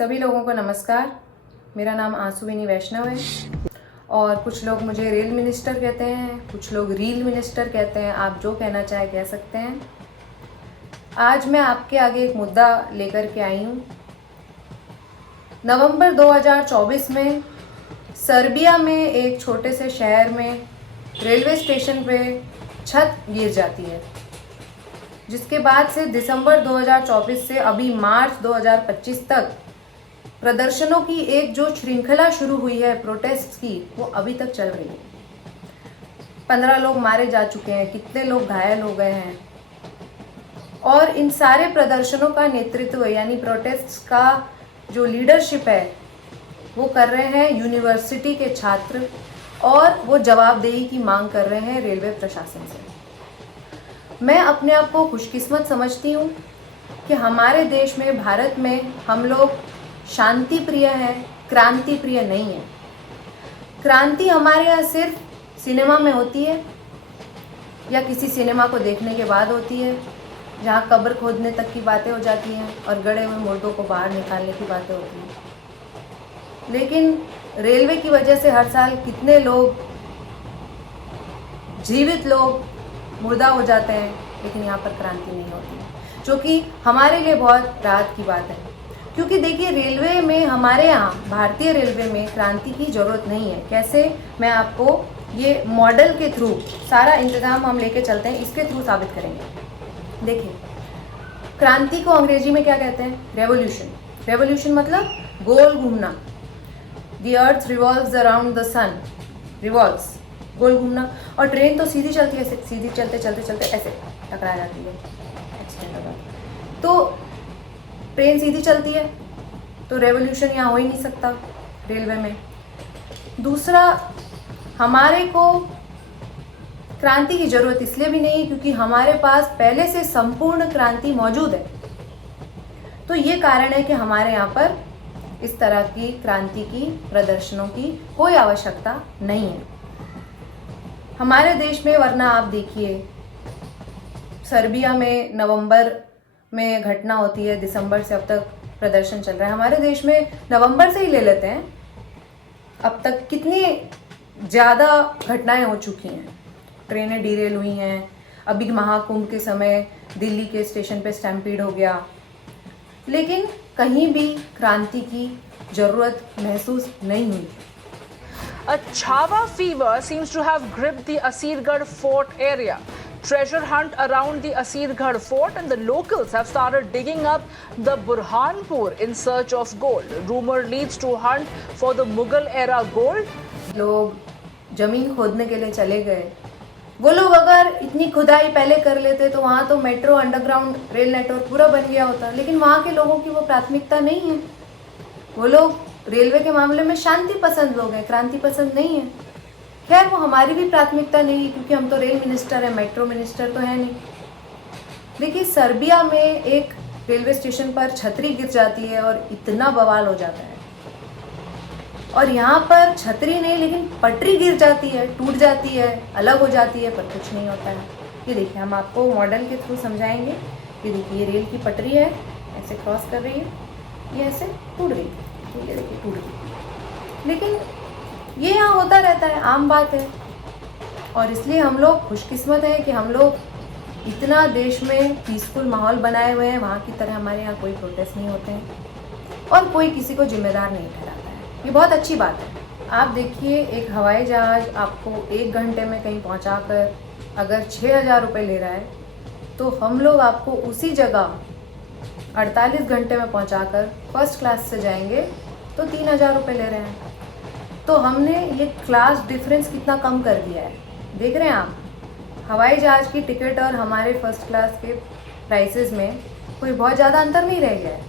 सभी लोगों को नमस्कार। मेरा नाम आंसुविनी वैष्णव है और कुछ लोग मुझे रेल मिनिस्टर कहते हैं, कुछ लोग रील मिनिस्टर कहते हैं। आप जो कहना चाहे कह सकते हैं। आज मैं आपके आगे एक मुद्दा लेकर के आई हूँ। नवंबर 2024 में सर्बिया में एक छोटे से शहर में रेलवे स्टेशन पे छत गिर जाती है, जिसके बाद से दिसंबर 2024 से अभी मार्च 2025 तक प्रदर्शनों की एक जो श्रृंखला शुरू हुई है प्रोटेस्ट की, वो अभी तक चल रही है। 15 लोग मारे जा चुके हैं, कितने लोग घायल हो गए हैं। और इन सारे प्रदर्शनों का नेतृत्व यानी प्रोटेस्ट का जो लीडरशिप है वो कर रहे हैं यूनिवर्सिटी के छात्र, और वो जवाबदेही की मांग कर रहे हैं रेलवे प्रशासन से। मैं अपने आप को खुशकिस्मत समझती हूँ कि हमारे देश में, भारत में, हम लोग शांति प्रिय है, क्रांति प्रिय नहीं है। क्रांति हमारे यहाँ सिर्फ सिनेमा में होती है या किसी सिनेमा को देखने के बाद होती है, जहाँ कब्र खोदने तक की बातें हो जाती हैं और गड़े हुए मुर्दों को बाहर निकालने की बातें होती हैं। लेकिन रेलवे की वजह से हर साल कितने लोग, जीवित लोग मुर्दा हो जाते हैं, लेकिन यहाँ पर क्रांति नहीं होती, जो कि हमारे लिए बहुत राहत की बात है। क्योंकि देखिए, रेलवे में, हमारे यहाँ भारतीय रेलवे में क्रांति की ज़रूरत नहीं है। कैसे, मैं आपको ये मॉडल के थ्रू सारा इंतज़ाम हम लेके चलते हैं, इसके थ्रू साबित करेंगे। देखिए, क्रांति को अंग्रेजी में क्या कहते हैं? रेवोल्यूशन। रेवोल्यूशन मतलब गोल घूमना। The earth revolves around the sun, revolves, गोल घूमना। और ट्रेन तो सीधी चलती है, सीधी चलते चलते चलते ऐसे टकरा जाती है, एक्सीडेंट होगा। तो ट्रेन सीधी चलती है तो रेवोल्यूशन यहाँ हो ही नहीं सकता रेलवे में। दूसरा, हमारे को क्रांति की ज़रूरत इसलिए भी नहीं क्योंकि हमारे पास पहले से संपूर्ण क्रांति मौजूद है। तो ये कारण है कि हमारे यहाँ पर इस तरह की क्रांति की, प्रदर्शनों की कोई आवश्यकता नहीं है हमारे देश में। वरना आप देखिए, सर्बिया में नवंबर में घटना होती है, दिसंबर से अब तक प्रदर्शन चल रहा है। हमारे देश में नवंबर से ही ले लेते हैं, अब तक कितनी ज़्यादा घटनाएं हो चुकी हैं। ट्रेनें डिरेल हुई हैं, अभी महाकुंभ के समय दिल्ली के स्टेशन पे स्टैम्पीड हो गया, लेकिन कहीं भी क्रांति की ज़रूरत महसूस नहीं हुई। A Chava fever seems to have gripped the Asirgarh fort area. Treasure hunt around the Asirgarh fort and the locals have started digging up the Burhanpur in search of gold. Rumor leads to hunt for the Mughal era gold. लोग जमीन खोदने के लिए चले गए। वो लोग अगर इतनी खुदाई पहले कर लेते तो वहाँ तो मेट्रो, अंडरग्राउंड रेल नेटवर्क पूरा बन गया होता, लेकिन वहाँ के लोगों की वो प्राथमिकता नहीं है। वो लोग रेलवे के मामले में शांति पसंद लोग हैं, क्रांति पसंद नहीं है। खैर, वो हमारी भी प्राथमिकता नहीं है क्योंकि हम तो रेल मिनिस्टर हैं, मेट्रो मिनिस्टर तो है नहीं। देखिए, सर्बिया में एक रेलवे स्टेशन पर छतरी गिर जाती है और इतना बवाल हो जाता है। और यहाँ पर छतरी नहीं, लेकिन पटरी गिर जाती है, टूट जाती है, अलग हो जाती है, पर कुछ नहीं होता है। ये देखिए, हम आपको मॉडल के थ्रू समझाएंगे। ये देखिए, ये रेल की पटरी है, ऐसे क्रॉस कर रही है, ये ऐसे टूट गई, तो ये देखिए टूट गई। लेकिन ये यहाँ होता रहता है, आम बात है। और इसलिए हम लोग खुशकिस्मत हैं कि हम लोग इतना देश में पीसफुल माहौल बनाए हुए हैं। वहाँ की तरह हमारे यहाँ कोई प्रोटेस्ट नहीं होते हैं और कोई किसी को जिम्मेदार नहीं ठहराता है। ये बहुत अच्छी बात है। आप देखिए, एक हवाई जहाज़ आपको 1 घंटे में कहीं पहुँचा कर अगर 6,000 रुपये ले रहा है, तो हम लोग आपको उसी जगह 48 घंटे में पहुँचा कर फर्स्ट क्लास से जाएंगे तो 3,000 रुपये ले रहे हैं। तो हमने ये क्लास डिफरेंस कितना कम कर दिया है, देख रहे हैं आप। हवाई जहाज़ की टिकट और हमारे फर्स्ट क्लास के प्राइसेस में कोई बहुत ज़्यादा अंतर नहीं रह गया है।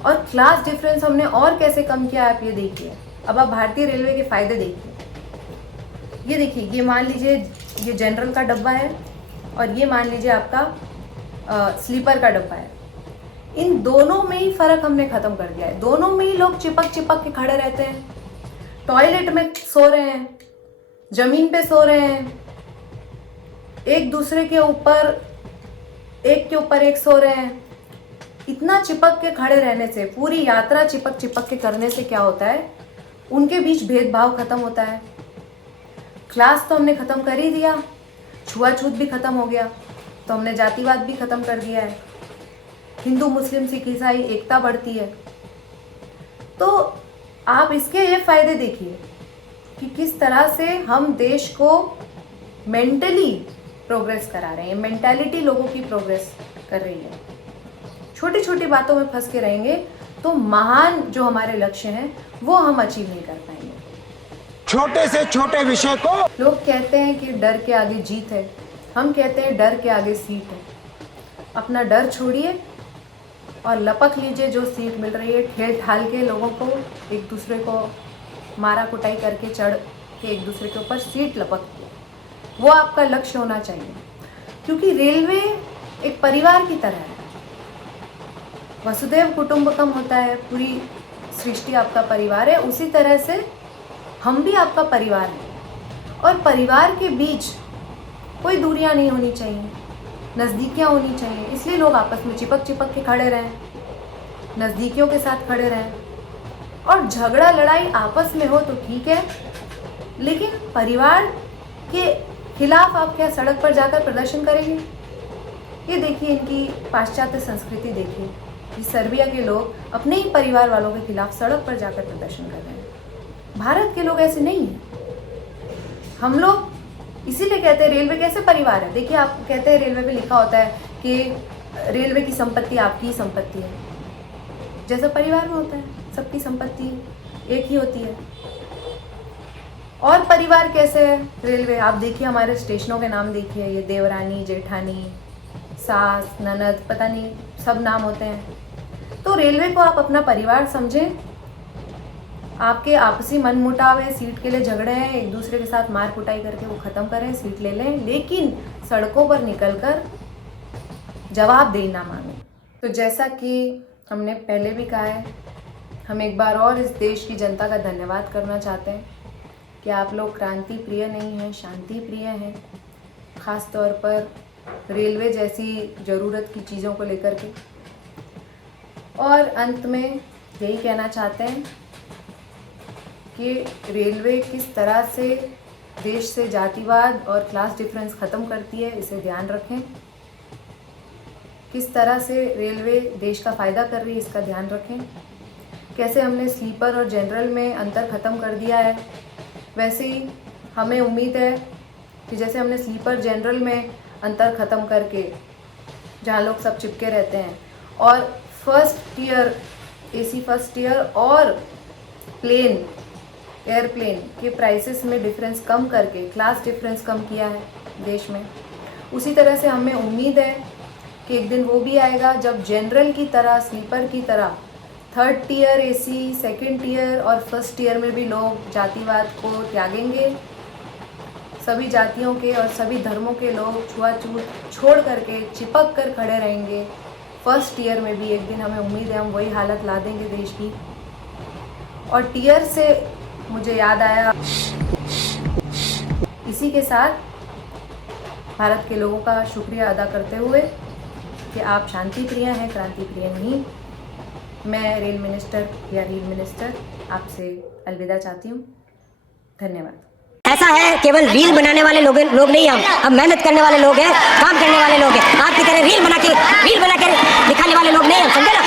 और क्लास डिफरेंस हमने और कैसे कम किया, आप ये देखिए। अब आप भारतीय रेलवे के फ़ायदे देखिए। ये देखिए, ये मान लीजिए ये जनरल का डब्बा है और ये मान लीजिए आपका स्लीपर का डब्बा है। इन दोनों में ही फ़र्क हमने ख़त्म कर दिया है। दोनों में ही लोग चिपक चिपक के खड़े रहते हैं, टॉयलेट में सो रहे हैं, ज़मीन पे सो रहे हैं, एक दूसरे के ऊपर, एक के ऊपर एक सो रहे हैं। इतना चिपक के खड़े रहने से, पूरी यात्रा चिपक चिपक के करने से क्या होता है, उनके बीच भेदभाव खत्म होता है। क्लास तो हमने ख़त्म कर ही दिया, छुआछूत भी ख़त्म हो गया, तो हमने जातिवाद भी ख़त्म कर दिया है। हिंदू मुस्लिम सिख ईसाई एकता बढ़ती है। तो आप इसके ये फ़ायदे देखिए कि किस तरह से हम देश को मेंटली प्रोग्रेस करा रहे हैं, मेंटालिटी लोगों की प्रोग्रेस कर रही है। छोटी छोटी बातों में फंस के रहेंगे तो महान जो हमारे लक्ष्य हैं वो हम अचीव नहीं कर पाएंगे। छोटे से छोटे विषय को लोग कहते हैं कि डर के आगे जीत है, हम कहते हैं डर के आगे सीट है। अपना डर छोड़िए और लपक लीजिए जो सीट मिल रही है, ठेल ठाल के लोगों को, एक दूसरे को मारा कुटाई करके चढ़ के एक दूसरे के ऊपर सीट लपक, वो आपका लक्ष्य होना चाहिए। क्योंकि रेलवे एक परिवार की तरह है, वसुदेव कुटुंबकम होता है, पूरी सृष्टि आपका परिवार है, उसी तरह से हम भी आपका परिवार हैं। और परिवार के बीच कोई दूरियां नहीं होनी चाहिए, नज़दीकियां होनी चाहिए। इसलिए लोग आपस में चिपक चिपक के खड़े रहें, नज़दीकियों के साथ खड़े रहें। और झगड़ा लड़ाई आपस में हो तो ठीक है, लेकिन परिवार के खिलाफ आप क्या सड़क पर जाकर प्रदर्शन करेंगे? ये देखिए, इनकी पाश्चात्य संस्कृति देखिए कि सर्बिया के लोग अपने ही परिवार वालों के खिलाफ सड़क पर जाकर प्रदर्शन कर रहे हैं। भारत के लोग ऐसे नहीं हैं। हम लोग इसीलिए कहते हैं रेलवे कैसे परिवार है। देखिए, आप कहते हैं रेलवे पे लिखा होता है कि रेलवे की संपत्ति आपकी ही संपत्ति है, जैसा परिवार में होता है, सबकी संपत्ति एक ही होती है। और परिवार कैसे है रेलवे? आप देखिए, हमारे स्टेशनों के नाम देखिए, ये देवरानी, जेठानी, सास, ननद, पता नहीं सब नाम होते हैं। तो रेलवे को आप अपना परिवार समझें। आपके आपसी मनमुटाव है, सीट के लिए झगड़े हैं, एक दूसरे के साथ मार कुटाई करके वो ख़त्म करें, सीट ले लें, लेकिन सड़कों पर निकलकर जवाबदेही ना मांगें। तो जैसा कि हमने पहले भी कहा है, हम एक बार और इस देश की जनता का धन्यवाद करना चाहते हैं कि आप लोग क्रांति प्रिय नहीं हैं, शांति प्रिय हैं, ख़ास तौर पर रेलवे जैसी ज़रूरत की चीज़ों को लेकर के। और अंत में यही कहना चाहते हैं कि रेलवे किस तरह से देश से जातिवाद और क्लास डिफरेंस ख़त्म करती है, इसे ध्यान रखें। किस तरह से रेलवे देश का फ़ायदा कर रही है, इसका ध्यान रखें। कैसे हमने स्लीपर और जनरल में अंतर ख़त्म कर दिया है, वैसे ही हमें उम्मीद है कि जैसे हमने स्लीपर जनरल में अंतर ख़त्म करके, जहाँ लोग सब चिपके रहते हैं, और first tier AC first tier और प्लेन एयरप्लेन के प्राइसेस में डिफरेंस कम करके क्लास डिफरेंस कम किया है देश में, उसी तरह से हमें उम्मीद है कि एक दिन वो भी आएगा जब जनरल की तरह, स्लीपर की तरह third tier AC, second tier और फर्स्ट टियर में भी लोग जातिवाद को त्यागेंगे। सभी जातियों के और सभी धर्मों के लोग छुआछूत छोड़ करके चिपक कर खड़े रहेंगे। फर्स्ट टियर में भी एक दिन हमें उम्मीद है हम वही हालत ला देंगे देश की। और टियर से मुझे याद आया, इसी के साथ भारत के लोगों का शुक्रिया अदा करते हुए कि आप शांति प्रिय हैं, क्रांति प्रिय नहीं। मैं रेल मिनिस्टर आपसे अलविदा चाहती हूँ। धन्यवाद। ऐसा है, केवल रील बनाने वाले लोग नहीं, हम मेहनत करने वाले लोग हैं, काम करने वाले लोग हैं। आपकी तरह रील बना के दिखाने वाले लोग नहीं, हम समझे ना।